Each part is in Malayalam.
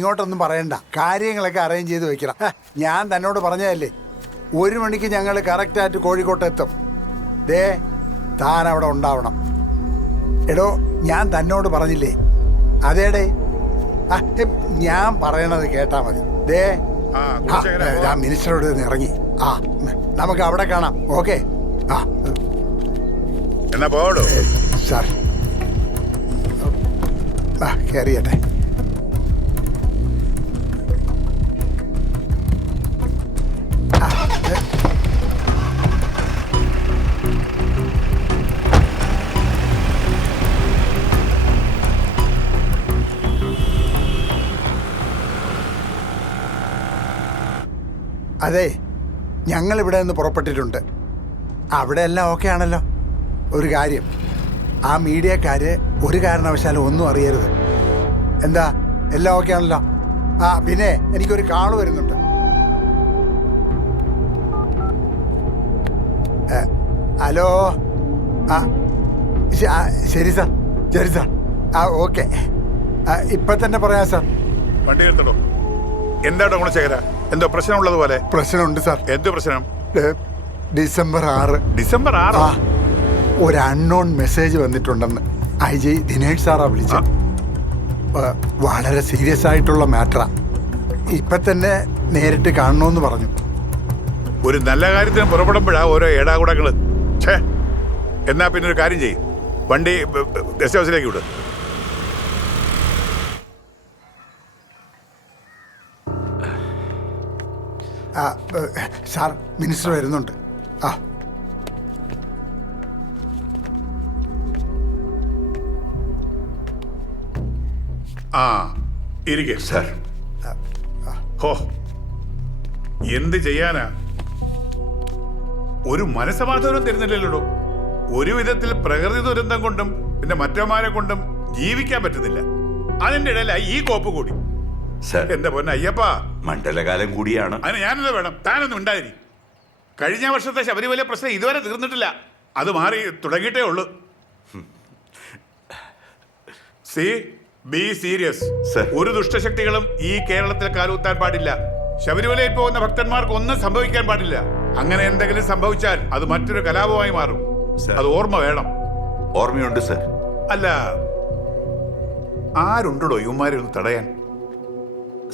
ഇങ്ങോട്ടൊന്നും പറയണ്ട. കാര്യങ്ങളൊക്കെ അറേഞ്ച് ചെയ്ത് വെക്കണം. ഞാൻ തന്നോട് പറഞ്ഞതല്ലേ 1 മണിക്ക് ഞങ്ങൾ കറക്റ്റായിട്ട് കോഴിക്കോട്ട് എത്തും. ദേ താൻ അവിടെ ഉണ്ടാവണം. എടോ ഞാൻ തന്നോട് പറഞ്ഞില്ലേ? അതേടേ, ഞാൻ പറയണത് കേട്ടാ മതി. ദേ ഞാൻ മിനിസ്റ്ററോട് ഇറങ്ങി. നമുക്ക് അവിടെ കാണാം. ഓക്കെ. എന്നാ പോടോ സാർ. കയറിയട്ടെ. അതെ, ഞങ്ങളിവിടെ നിന്ന് പുറപ്പെട്ടിട്ടുണ്ട്. അവിടെ എല്ലാം ഓക്കെ ആണല്ലോ. ഒരു കാര്യം, ആ മീഡിയക്കാര് ഒരു കാരണവശാലും ഒന്നും അറിയരുത്. എന്താ, എല്ലാം ഓക്കെ ആണല്ലോ? പിന്നെ എനിക്കൊരു കാള് വരുന്നുണ്ട്. ഹലോ. ശരി സാർ, ശരി സാർ. ഓക്കെ, ഇപ്പൊ തന്നെ പറയാം സാർ. വണ്ടി എടുത്തോ. എന്താ ഗുണശേഖര, എന്തോ പ്രശ്നമുള്ളത് പോലെ? പ്രശ്നമുണ്ട് സാർ. എന്ത് പ്രശ്നം? ഡിസംബർ 6. ഡിസംബർ 6? ഒരു അൺനോൺ മെസ്സേജ് വന്നിട്ടുണ്ടെന്ന് IG ദിനേഷ് സാറാ വിളിച്ചത്. വളരെ സീരിയസ് ആയിട്ടുള്ള മാറ്ററാ. ഇപ്പൊ തന്നെ നേരിട്ട് കാണണമെന്ന് പറഞ്ഞു. ഒരു നല്ല കാര്യത്തിന് പുറപ്പെടുമ്പോഴാ ഓരോ ഏടാകൂടങ്ങള്. എന്നാ പിന്നെ ഒരു കാര്യം ചെയ്യും, വണ്ടി ഗസ്റ്റ് ഹൗസിലേക്ക് വിടും. സാർ, മിനിസ്റ്റർ വരുന്നുണ്ട്. ഇരിക്കെ സാർ. ഹോ, എന്ത് ചെയ്യാനാ, ഒരു മനസ്സമാധാനം തരുന്നില്ലല്ലോ. ഒരു വിധത്തിൽ പ്രകൃതി ദുരന്തം കൊണ്ടും പിന്നെ മറ്റന്മാരെ കൊണ്ടും ജീവിക്കാൻ പറ്റുന്നില്ല. അതിന്റെ ഇടയിലായി ഈ കോപ്പ് കൂടി. എന്റെ പൊന്നെ അയ്യപ്പ, മണ്ഡലകാലം കൂടിയാണ്. അതിന് ഞാനെന്താ വേണം? താനൊന്നും ഉണ്ടായി. കഴിഞ്ഞ വർഷത്തെ ശബരിമല പ്രശ്നം ഇതുവരെ തീർന്നിട്ടില്ല. അത് മാറി തുടങ്ങിയിട്ടേ ഉള്ളൂ. Be serious. ഒരു ദുഷ്ടശക്തികളും ഈ കേരളത്തിൽ കാലുകുത്താൻ പാടില്ല. ശബരിമലയിൽ പോകുന്ന ഭക്തന്മാർക്ക് ഒന്നും സംഭവിക്കാൻ പാടില്ല. അങ്ങനെ എന്തെങ്കിലും സംഭവിച്ചാൽ അത് മറ്റൊരു കലാപമായി മാറും. അത് ഓർമ്മ വേണം. ഓർമ്മയുണ്ട് സർ. അല്ല, ആരുണ്ടോ ഇവന്മാരെ ഒന്ന് തടയാൻ?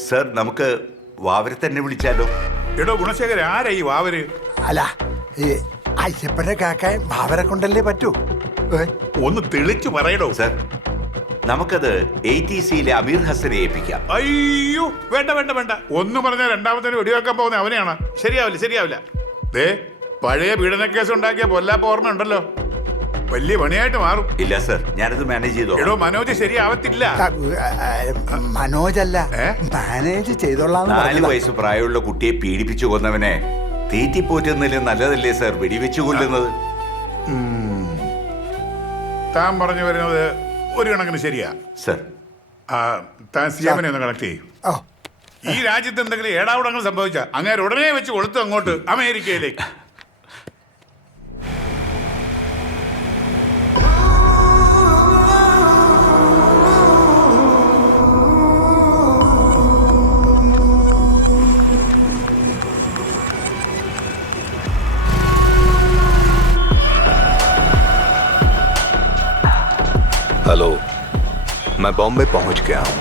സർ, നമുക്ക് വാവരെ തന്നെ വിളിച്ചാലോ? എടോ ഗുണശേഖര, ആരാ ഈ വാവര്? അല്ല, ഈ അയ്യപ്പന്റെ കാക്കായ വാവരെ കൊണ്ടല്ലേ പറ്റൂ. ഒന്ന് തെളിച്ചു പറയടോ. സർ, നമുക്കത് ATCയിലെ അമീർ ഹസനെ ഏൽപ്പിക്കാം. അയ്യോ, വേണ്ട വേണ്ട വേണ്ട. ഒന്ന് പറഞ്ഞാൽ രണ്ടാമത്തേന് വെടിവെക്കാൻ പോകുന്ന അവനെയാണ്. ശരിയാവില്ല, ശരിയാവില്ല. ദേ, പഴയ പീഡന കേസ് ഉണ്ടാക്കിയ പൊല്ലാപ്പ ഓർമ്മ ഉണ്ടല്ലോ, വലിയ പണിയായിട്ട് മാറും. ഇല്ല സർ, ഞാനത് മാനേജ് ചെയ്തോ. എടോ, മനോജ് ശരിയാവത്തില്ല. മനോജല്ല, മാനേജ് ചെയ്തോളാം. 4 വയസ്സ് പ്രായമുള്ള കുട്ടിയെ പീഡിപ്പിച്ചു കൊന്നവനെ തീറ്റിപ്പോറ്റുന്നതിൽ നല്ലതല്ലേ സർ വെടിവെച്ചു കൊല്ലുന്നത്? താൻ പറഞ്ഞു വരുന്നത് ഒരു കണക്കിന് ശരിയാ സർ. താൻ CM ഒന്ന് കണക്ട് ചെയ്യും. ഈ രാജ്യത്ത് എന്തെങ്കിലും ഏടാവിടങ്ങൾ സംഭവിച്ച അങ്ങനെ ഉടനെ വെച്ച് കൊളുത്തു അങ്ങോട്ട് അമേരിക്കയിലേക്ക്. हेलो, मैं बॉम्बे पहुंच गया हूं।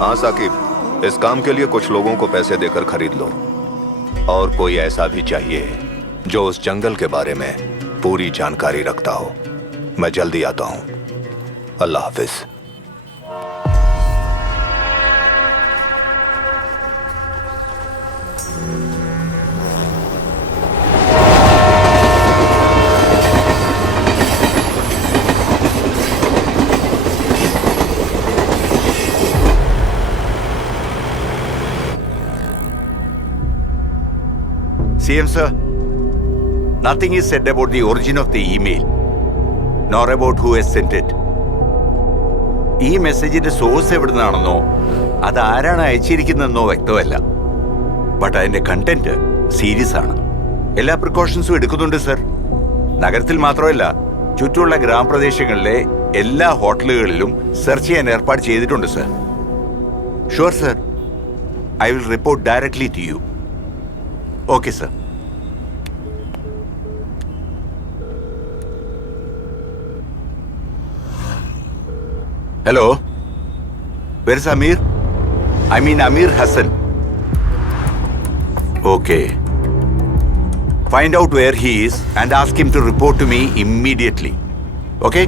हाँ साकिब, इस काम के लिए कुछ लोगों को पैसे देकर खरीद लो। और कोई ऐसा भी चाहिए जो उस जंगल के बारे में पूरी जानकारी रखता हो। मैं जल्दी आता हूँ। अल्लाह हाफिज। CM sir, nothing is said about the origin of the email, nor about who has sent it. ഈ മെസ്സേജിന്റെ സോഴ്സ് എവിടെ നിന്നാണെന്നോ അത് ആരാണ് അയച്ചിരിക്കുന്നതെന്നോ വ്യക്തമല്ല. ബട്ട് അതിന്റെ കണ്ടന്റ് സീരിയസ് ആണ്. എല്ലാ പ്രിക്കോഷൻസും എടുക്കുന്നുണ്ട് സർ. നഗരത്തിൽ മാത്രമല്ല, ചുറ്റുമുള്ള ഗ്രാമപ്രദേശങ്ങളിലെ എല്ലാ ഹോട്ടലുകളിലും സെർച്ച് ചെയ്യാൻ ഏർപ്പാട് ചെയ്തിട്ടുണ്ട് sir. Sure sir, I will report directly to you. Okay sir. Hello? Where is Amir? I mean Amir Hassan. Okay. Find out where he is and ask him to report to me immediately. Okay?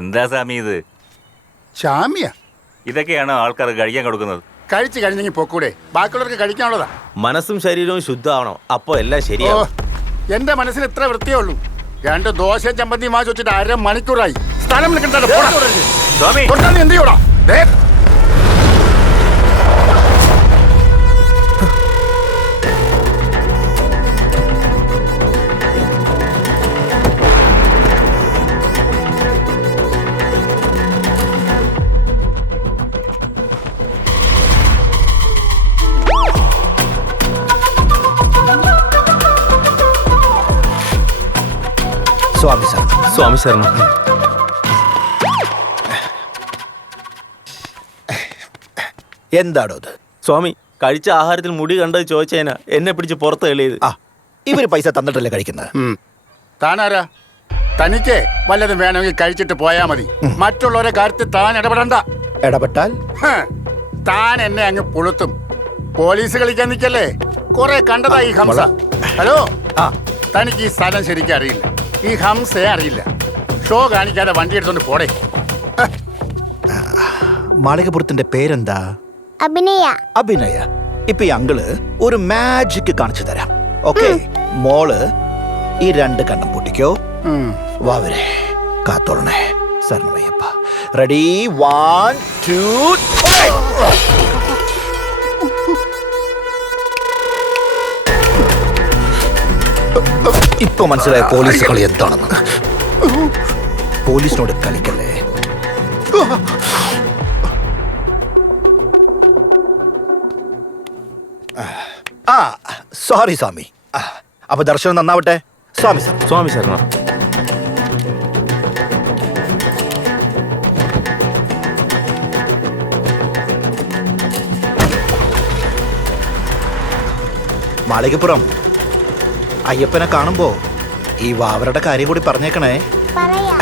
എന്താ സ്വാമി ഇത്? ഷാമിയ ഇതൊക്കെയാണ് ആൾക്കാർക്ക് കഴിക്കാൻ കൊടുക്കുന്നത്. കഴിച്ചു കഴിഞ്ഞെങ്കിൽ പൊക്കൂടെ, ബാക്കിയുള്ളവർക്ക് കഴിക്കാനുള്ളതാ. മനസ്സും ശരീരവും ശുദ്ധമാണോ, അപ്പോ എല്ലാം ഓ, ശരിയാവും. എന്റെ മനസ്സിൽ ഇത്ര വൃത്തിയേ ഉള്ളൂ. 2 ദോശ ചമ്മന്തി മാച്ച് വെച്ചിട്ട് 1/2 മണിക്കൂറായി. സ്ഥലം വിളിക്കണ്ട, സ്വാമി എന്ത് ചെയ്യൂടാ? ദേ, സ്വാമി ശരണം. സ്വാമി ശരണം. എന്താണോ ഇത്? സ്വാമി, കഴിച്ച ആഹാരത്തിൽ മുടി കണ്ടത് ചോദിച്ചേനാ എന്നെ പിടിച്ച് പുറത്ത് എളിയത്. ആ, ഇവര് പൈസ തന്നിട്ടല്ലേ കഴിക്കുന്നത്? താനാരാ? തനിക്ക് വല്ലതും വേണമെങ്കിൽ കഴിച്ചിട്ട് പോയാ മതി. മറ്റുള്ളവരെ കാര്യത്തിൽ താൻ ഇടപെടണ്ട. ഇടപെട്ടാൽ ഹ്, താൻ എന്നെ അങ്ങ് പുളുത്തും. പോലീസ് കളിക്കാൻ നിൽക്കല്ലേ? കുറെ കണ്ടതാ ഈ ഹംസ. ഹലോ, ആ, തനിക്ക് ഈ സ്ഥലം ശരിക്കും അറിയില്ല, ഈ ഹംസയെ അറിയില്ല. ഷോ കാണിക്കാതെ വണ്ടി എടുത്തോണ്ട് പോടേ. മാളികപുരത്തിന്റെ പേരെന്താ? അഭിനയ. അഭിനയ. ഇപ്പൊ ഈ അങ്കിള് ഒരു മാജിക് കാണിച്ചു തരാം. ഓക്കെ, മോള് ഈ 2 കണ്ണും പൊട്ടിക്കോ. വാവരെ കാത്തോളണേ. സരണമയ്യപ്പ. റെഡി? 1, 2. ഇപ്പൊ മനസ്സിലായ പോലീസ് കളി എന്താണെന്ന്. പോലീസിനോട് കളിക്കല്ലേ. ആ, സോറി സ്വാമി. അപ്പൊ ദർശനം നന്നാവട്ടെ. സ്വാമി സാർ. സ്വാമി ശരണം. മാളികപ്പുറം അയ്യപ്പനെ കാണുമ്പോ ഈ വാവരുടെ കാര്യം കൂടി പറഞ്ഞേക്കണേ. പറയാം.